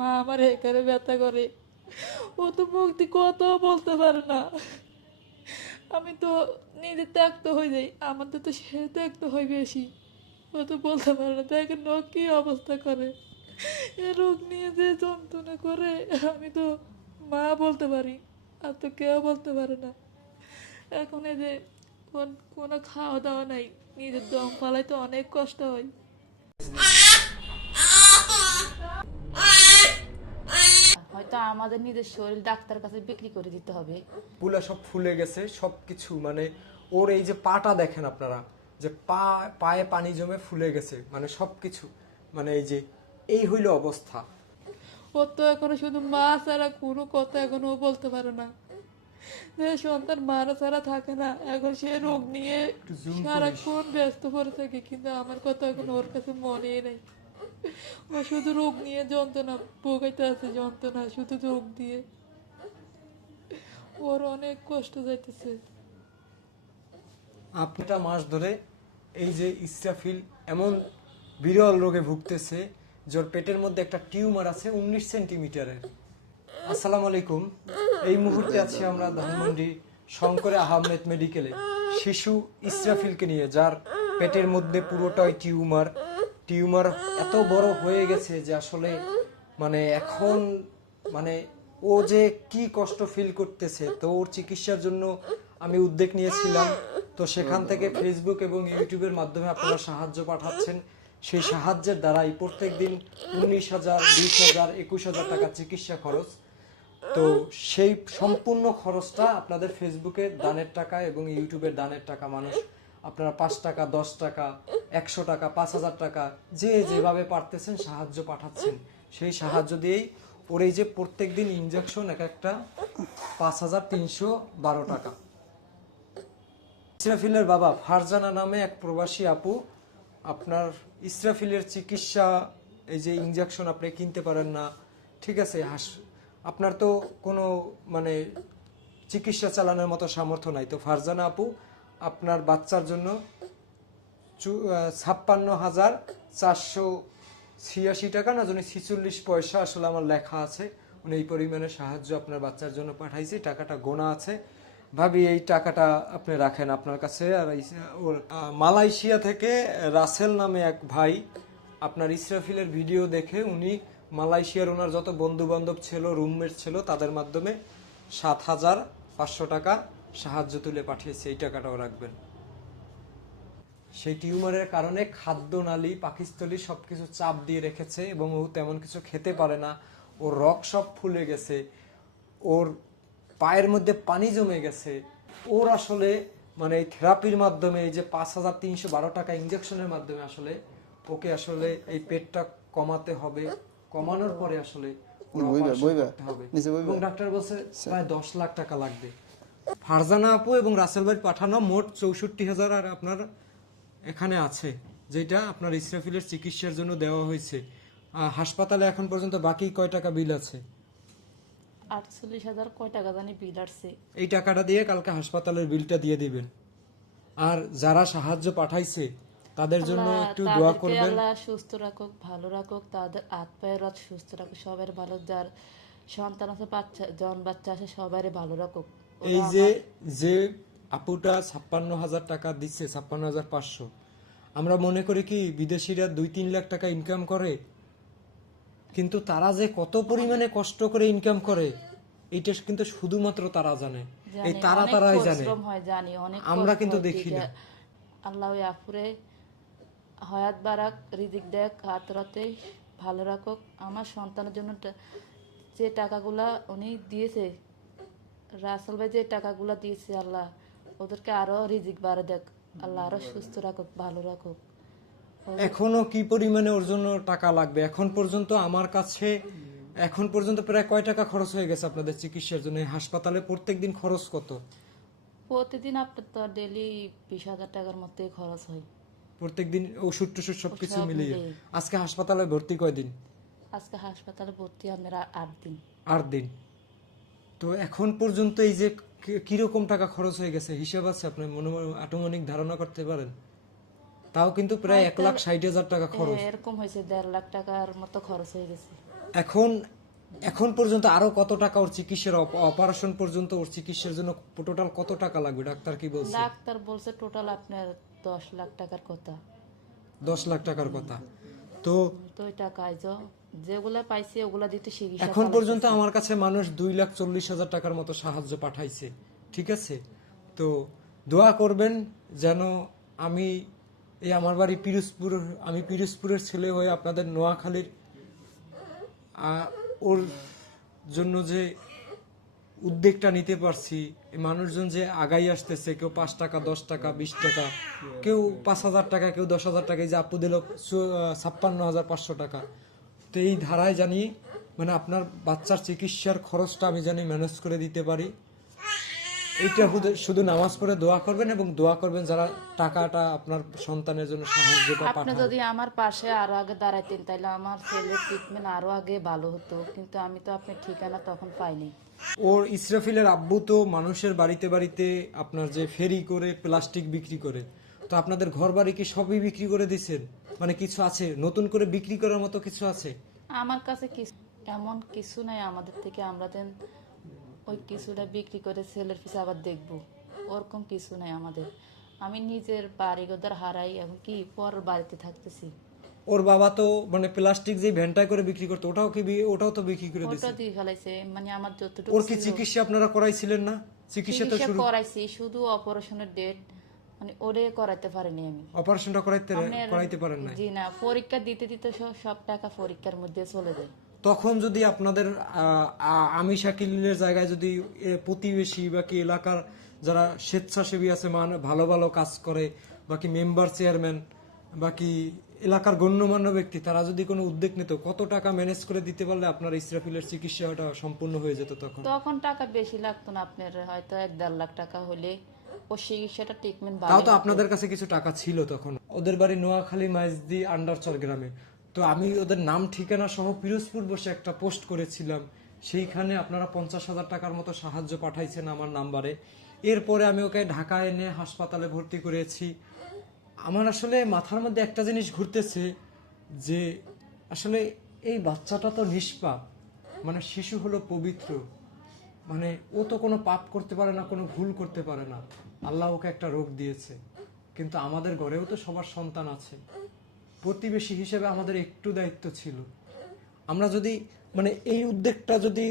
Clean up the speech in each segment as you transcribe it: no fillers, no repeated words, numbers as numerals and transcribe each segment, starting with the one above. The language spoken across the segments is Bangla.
মা আমার এখানে ব্যথা করে। ও তো মুক্তি কত বলতে পারে না। আমি তো নিজে ত্যাক্ত হয়ে যাই, আমাদের তো সে ত্যাক্ত হয় বেশি। ও তো বলতে পারে না, দেখেন ও কি অবস্থা করে, এ রোগ নিয়ে যে যন্ত্রণা করে। আমি তো মা বলতে পারি, আর তো কেউ বলতে পারে না। এখন এই যে কোনো খাওয়া দাওয়া নাই, নিজের দম ফালাইতে অনেক কষ্ট হয়। হয়তো আমাদের নিজের শরীর ডাক্তার কাছে বিক্রি করে দিতে হবে। পুলা সব ফুলে গেছে সবকিছু, মানে ওর এই যে পাটা দেখেন আপনারা, যে পায়ে পানি জমে ফুলে গেছে, মানে সবকিছু, মানে এই যে এই হইল অবস্থা। ও তো এখনো শুধু মা ছাড়া কোনো কথা এখনো ও বলতে পারে না। যে সন্তান মারা ছাড়া থাকে না, এখন সে রোগ নিয়ে সারাক্ষণ ব্যস্ত পড়ে থাকে, কিন্তু আমার কথা এখন ওর কাছে মনে নেই। ও শুধু রোগ নিয়ে যন্ত্রণা ভোগাইতে আছে, যন্ত্রণা শুধু রোগ দিয়ে ওর অনেক কষ্ট যাইতেছে। আপনারটা মাস ধরে এই যে ইসরাফিল এমন বিরল রোগে ভুগতেছে, যার পেটের মধ্যে একটা টিউমার আছে 19 সেন্টিমিটারের। আসসালামু আলাইকুম। এই মুহূর্তে আছি আমরা ধানমন্ডি শঙ্করে আহমেদ মেডিকেলে শিশু ইসরাফিলকে নিয়ে, যার পেটের মধ্যে পুরোটাই টিউমার এত বড় হয়ে গেছে যে আসলে মানে এখন মানে ও যে কি কষ্ট ফিল করতেছে। তো ওর চিকিৎসার জন্য আমি উদ্যোগ নিয়েছিলাম, তো সেখান থেকে ফেসবুক এবং ইউটিউবের মাধ্যমে আপনারা সাহায্য পাঠাচ্ছেন। সেই সাহায্যের দ্বারাই প্রত্যেকদিন 19,000, 20,000, 21,000 টাকা চিকিৎসা খরচ। তো সেই সম্পূর্ণ খরচটা আপনাদের ফেসবুকে দানের টাকা এবং ইউটিউবের দানের টাকা, মানুষ আপনারা 5 টাকা, 10 টাকা, 100 টাকা, 5,000 টাকা, যে যেভাবে পারতেছেন সাহায্য পাঠাচ্ছেন। সেই সাহায্য দিয়েই ওর এই যে প্রত্যেকদিন ইনজেকশন এক একটা 5,312 টাকা। ইসরাফিলের বাবা ফারজানা নামে এক প্রবাসী আপু, আপনার ইসরাফিলের চিকিৎসা, এই যে ইনজেকশন আপনি কিনতে পারেন না, ঠিক আছে, আপনার তো কোনো মানে চিকিৎসা চালানোর মতো সামর্থ্য নাই, তো ফারজানা আপু আপনার বাচ্চার জন্য 56,486 টাকা না জানি 46 পয়সা, আসলে আমার লেখা আছে, উনি এই পরিমাণে সাহায্য আপনার বাচ্চার জন্য পাঠাইছি। টাকাটা গোনা আছে, ভাবি এই টাকাটা আপনি রাখেন আপনার কাছে। আর ওর মালয়েশিয়া থেকে রাসেল নামে এক ভাই, আপনার ইসরাফিলের ভিডিও দেখে উনি মালয়েশিয়ার ওনার যত বন্ধু বান্ধব ছিল, রুমমেট ছিল, তাদের মাধ্যমে 7,500 টাকা সাহায্য তুলে পাঠিয়েছে। এই টাকাটাও রাখবেন। সেই টিউমারের কারণে খাদ্য নালী, পাকস্থলী সবকিছু চাপ দিয়ে রেখেছে এবং ও তেমন কিছু খেতে পারে না। ওর রগ সব ফুলে গেছে, ওর পায়ের মধ্যে পানি জমে গেছে। ওর আসলে মানে এই থেরাপির মাধ্যমে, এই যে 5,312 টাকা ইনজেকশনের মাধ্যমে আসলে ওকে আসলে এই পেটটা কমাতে হবে। কমানোর পরে আসলে এবং ডাক্তার বলছে প্রায় 10 লাখ টাকা লাগবে। ফারজানা আপু এবং রাসেল ভাই পাঠানো মোট 64,000 আর আপনার এখানে আছে, যেটা আপনার ইসরাফিলের চিকিৎসার জন্য দেওয়া হয়েছে। হাসপাতালে এখন পর্যন্ত বাকি কয় টাকা বিল আছে? 48,000 কয় টাকা জানি বিল আসছে। এই টাকাটা দিয়ে কালকে হাসপাতালের বিলটা দিয়ে দিবেন। আর যারা সাহায্য পাঠাইছে তাদের জন্য একটু দোয়া করবেন। আল্লাহ সুস্থ রাখুক, ভালো রাখুক, তাদের হাত পায়ের রাত সুস্থ রাখুক, সবার ভালো, যার সন্তান আছে, বাচ্চা জন বাচ্চা আছে, সবারই ভালো রাখুক। এই যে আপুটা 56,000 টাকা দিচ্ছে, 56,500, আমরা মনে করি কি বিদেশিরা 2-3 লাখ টাকা ইনকাম করে, কিন্তু তারা যে কত পরিমাণে কষ্ট করে ইনকাম করে এটা কিন্তু শুধুমাত্র তারা জানে, এই তারাই জানে, আমরা কিন্তু দেখি না। আল্লাহ ওই আপুরে হায়াত বারাক, রিজিক দেখ, হাত রাতে ভালো রাখুক। আমার সন্তানের জন্য যে টাকাগুলা উনি দিয়েছে, রাসেল ভাই যে টাকাগুলা দিয়েছে, আল্লাহ ওদেরকে আরো রিজিক বাড়ে দেখ, আল্লাহ আরো সুস্থ রাখুক, ভালো রাখুক। এখনো কি পরিমাণে ওর জন্য টাকা লাগবে? এখন পর্যন্ত আমার কাছে প্রায় কয় টাকা খরচ হয়ে গেছে আপনাদের চিকিৎসার জন্য? হাসপাতালে প্রত্যেকদিন খরচ কত? প্রতিদিন আপনার তো ডেইলি 20,000 টাকার মধ্যে খরচ হয় প্রত্যেকদিন ওষুধ টষুধ সবকিছু মিলিয়ে। আজকে হাসপাতালে ভর্তি কয়দিন? আজকে হাসপাতালে ভর্তি আপনারা 8 দিন। 8 দিন। তো এখন পর্যন্ত এই যে কিরকম টাকা খরচ হয়ে গেছে হিসাব আছে? আপনি আনুমানিক ধারণা করতে পারেন? তাও কিন্তু প্রায় 1,60,000 টাকা খরচ। এরকম হয়েছে 1.5 লাখ টাকার মতো খরচ হয়ে গেছে। এখন এখন পর্যন্ত আরো কত টাকা ওর চিকিৎসার অপারেশন পর্যন্ত ওর চিকিৎসার জন্য টোটাল কত টাকা লাগবে ডাক্তার কি বলছে? ডাক্তার বলছে টোটাল আপনার 10 লাখ টাকার কথা। 10 লাখ টাকার কথা। তো তো ওই টাকায় যেগুলা পাইছে ওগুলা দিতে চিকিৎসা এখন পর্যন্ত আমার কাছে মানুষ 2,40,000 টাকার মতো সাহায্য পাঠাইছে, ঠিক আছে? তো দোয়া করবেন যেন আমি এই আমার বাড়ি পিরোজপুর, আমি পিরোজপুরের ছেলে হয়ে আপনাদের নোয়াখালীর ওর জন্য যে উদ্যোগটা নিতে পারছি, এই মানুষজন যে আগাই আসতেছে, কেউ 5 টাকা 10 টাকা 20 টাকা, কেউ 5,000 টাকা, কেউ 10,000 টাকা, এই যে আপু দিল 56,500 টাকা। তো এই ধারায় জানি মানে আপনার বাচ্চার চিকিৎসার খরচটা আমি জানি ম্যানেজ করে দিতে পারি। এইটা শুধু নামাজ পড়ে দোয়া করবেন এবং দোয়া করবেন যারা টাকাটা আপনার সন্তানের জন্য সাহায্যটা আপনি পাঠান। যদি আমার পাশে আরো আগে দাঁড়াইতেন তাহলে আমার ছেলের ট্রিটমেন্ট আরো আগে ভালো হতো, কিন্তু আমি তো আপনার ঠিকানা তখন পাইনি। ওর ইসরাফিলের আব্বু তো মানুষের বাড়িতে বাড়িতে আপনার যে ফেরি করে প্লাস্টিক বিক্রি করে, তো আপনাদের ঘর বাড়ি কি সবই বিক্রি করে দিছেন? মানে কিছু আছে নতুন করে বিক্রি করার মতো কিছু আছে? আমার কাছে কিছু এমন কিছু নাই আমাদের থেকে আমরা দেন ওই কিছুটা বিক্রি করে ছেলের পিছে আবার দেখবো, ওরকম কিছু নাই আমাদের। আমি নিজের বাড়ি ঘর হারাই এখন কি পর বাড়িতে থাকতেছি। ওর বাবা তো মানে প্লাস্টিক যে ভ্যানটায় করে বিক্রি করতো ওটাও তো বিক্রি করে দিছে। ওটা দিয়ে ফেলাইছে, মানে আমার যতটুকু ওর কি ছিল, চিকিৎসা আপনারা করাইছিলেন না? চিকিৎসা তো শুরু, করাইছি, শুধু অপারেশনের ডেট মানে ওরে করাইতে পারিনি আমি। অপারেশনটা করাইতে পারেন না? জি না, পরীক্ষা দিতে দিতে সব টাকা পরীক্ষার মধ্যে চলে যায়। তখন যদি আপনাদের আমি শাকিলের জায়গায় যদি প্রতিবেশী বা কি এলাকার যারা স্বেচ্ছাসেবী আছে, মানে ভালো ভালো কাজ করে, বাকি মেম্বার চেয়ারম্যান বাকি এলাকার গণ্যমান্য ব্যক্তি, তারা যদি কোনো উদ্যোগ নিত, কত টাকা ম্যানেজ করে দিতে পারলে আপনার ইসরাফিলের চিকিৎসাটা সম্পূর্ণ হয়ে যেত তখন? তখন টাকা বেশি লাগতো না, আপনার হয়তো 1-1.5 লাখ টাকা হলে ও চিকিৎসাটা ট্রিটমেন্ট তাও ভালো তো হতো। আপনাদের কাছে কিছু টাকা ছিল তখন। ওদের বাড়ি নোয়াখালী মাইজদি আন্ডারচর গ্রামে। তো আমি ওদের নাম ঠিকানা সহ পিরোজপুর বসে একটা পোস্ট করেছিলাম, সেইখানে আপনারা 50,000 টাকার মতো সাহায্য পাঠাইছেন আমার নাম্বারে। এরপরে আমি ওকে ঢাকায় এনে হাসপাতালে ভর্তি করেছি। আমার আসলে মাথার মধ্যে একটা জিনিস ঘুরতেছে যে আসলে এই বাচ্চাটা তো নিষ্পাপ, মানে শিশু হলো পবিত্র, মানে ও তো কোনো পাপ করতে পারে না, কোনো ভুল করতে পারে না। আল্লাহ ওকে একটা রোগ দিয়েছে, কিন্তু আমাদের ঘরেও তো সবার সন্তান আছে। প্রতিবেশী হিসেবে আমাদের একটু দায়িত্ব ছিল। আমরা যদি মানে এই উদ্যোগটা যদি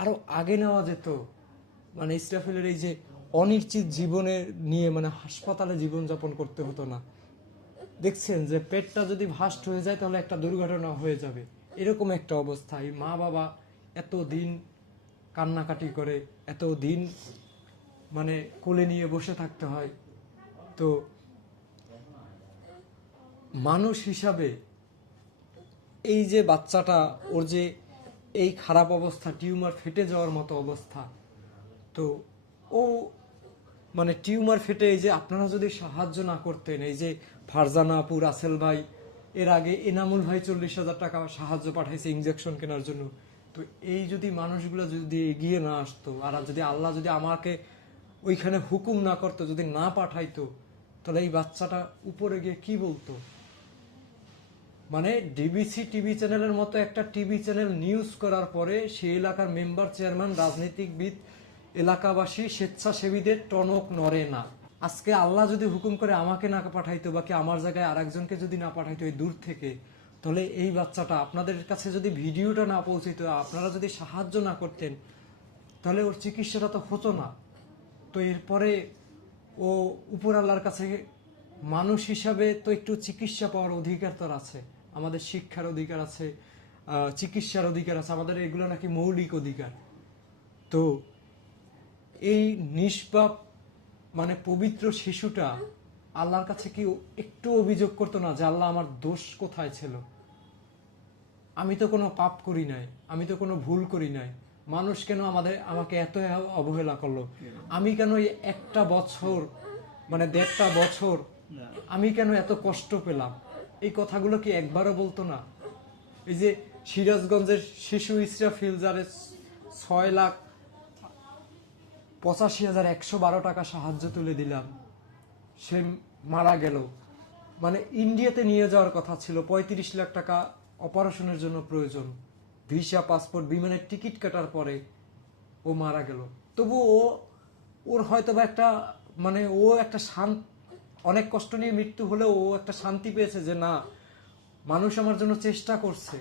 আরো আগে নেওয়া যেত, মানে ইসরাফিলের এই যে অনিশ্চিত জীবনের নিয়ে মানে হাসপাতালে জীবনযাপন করতে হতো না। দেখছেন যে পেটটা যদি ভাস্ট হয়ে যায় তাহলে একটা দুর্ঘটনা হয়ে যাবে, এরকম একটা অবস্থা। এই মা বাবা এত দিন কান্নাকাটি করে, এত দিন মানে কোলে নিয়ে বসে থাকতে হয়। তো মানুষ হিসাবে এই যে বাচ্চাটা, ওর যে এই খারাপ অবস্থা, টিউমার ফেটে যাওয়ার মতো অবস্থা, তো ও মানে টিউমার ফেটে, এই যে আপনারা যদি সাহায্য না করতেন, এই যে ফারজানা আপু, রাসেল ভাই, এর আগে এনামুল ভাই 40,000 টাকা সাহায্য পাঠাইছে ইনজেকশন কেনার জন্য। তো এই যদি মানুষগুলো যদি এগিয়ে না আসতো, আর যদি আল্লাহ যদি আমাকে ওইখানে হুকুম না করতো, যদি না পাঠাইতো, তাহলে এই বাচ্চাটা উপরে গিয়ে কি বলতো? মানে ডিবিসি টিভি চ্যানেলের মতো একটা টিভি চ্যানেল নিউজ করার পরে সেই এলাকার মেম্বার চেয়ারম্যান, রাজনীতিবিদ, এলাকাবাসী, স্বেচ্ছাসেবীদের টনক নড়ে না। আজকে আল্লাহ যদি হুকুম করে আমাকে না পাঠাইতো, বাকি আমার জায়গায় আরেকজনকে যদি না পাঠাইতো এই দূর থেকে, তাহলে এই বাচ্চাটা আপনাদের কাছে যদি ভিডিওটা না পৌঁছিত, আপনারা যদি সাহায্য না করতেন, তাহলে ওর চিকিৎসাটা তো হতো না। তো এরপরে ও উপর আল্লাহর কাছে মানুষ হিসাবে তো একটু চিকিৎসা পাওয়ার অধিকার তো আছে, আমাদের শিক্ষার অধিকার আছে, চিকিৎসার অধিকার আছে, আমাদের এগুলো নাকি মৌলিক অধিকার। তো এই নিষ্পাপ মানে পবিত্র শিশুটা আল্লাহর কাছে কি একটু অভিযোগ করতো না যে আল্লাহ আমার দোষ কোথায় ছিল? আমি তো কোনো পাপ করি নাই, আমি তো কোনো ভুল করি নাই, মানুষ কেন আমাকে এত অবহেলা করলো? আমি কেন এই একটা বছর মানে 1.5টা বছর আমি কেন এত কষ্ট পেলাম? এই কথাগুলো কি একবারও বলতো না? এই যে সিরাজগঞ্জের শিশু ইসরাফিল, যারে 6,85,112 টাকা সাহায্য তুলে দিলাম, সে মারা গেল। মানে ইন্ডিয়াতে নিয়ে যাওয়ার কথা ছিল, 35 লাখ টাকা অপারেশনের জন্য প্রয়োজন, ভিসা পাসপোর্ট বিমানের টিকিট কাটার পরে ও মারা গেল। তবু ওর হয়তো বা একটা মানে ও একটা অনেক কষ্ট নিয়ে মৃত্যু হলেও ও একটা শান্তি পেয়েছে যে না, মানুষ আমার জন্য চেষ্টা করছে।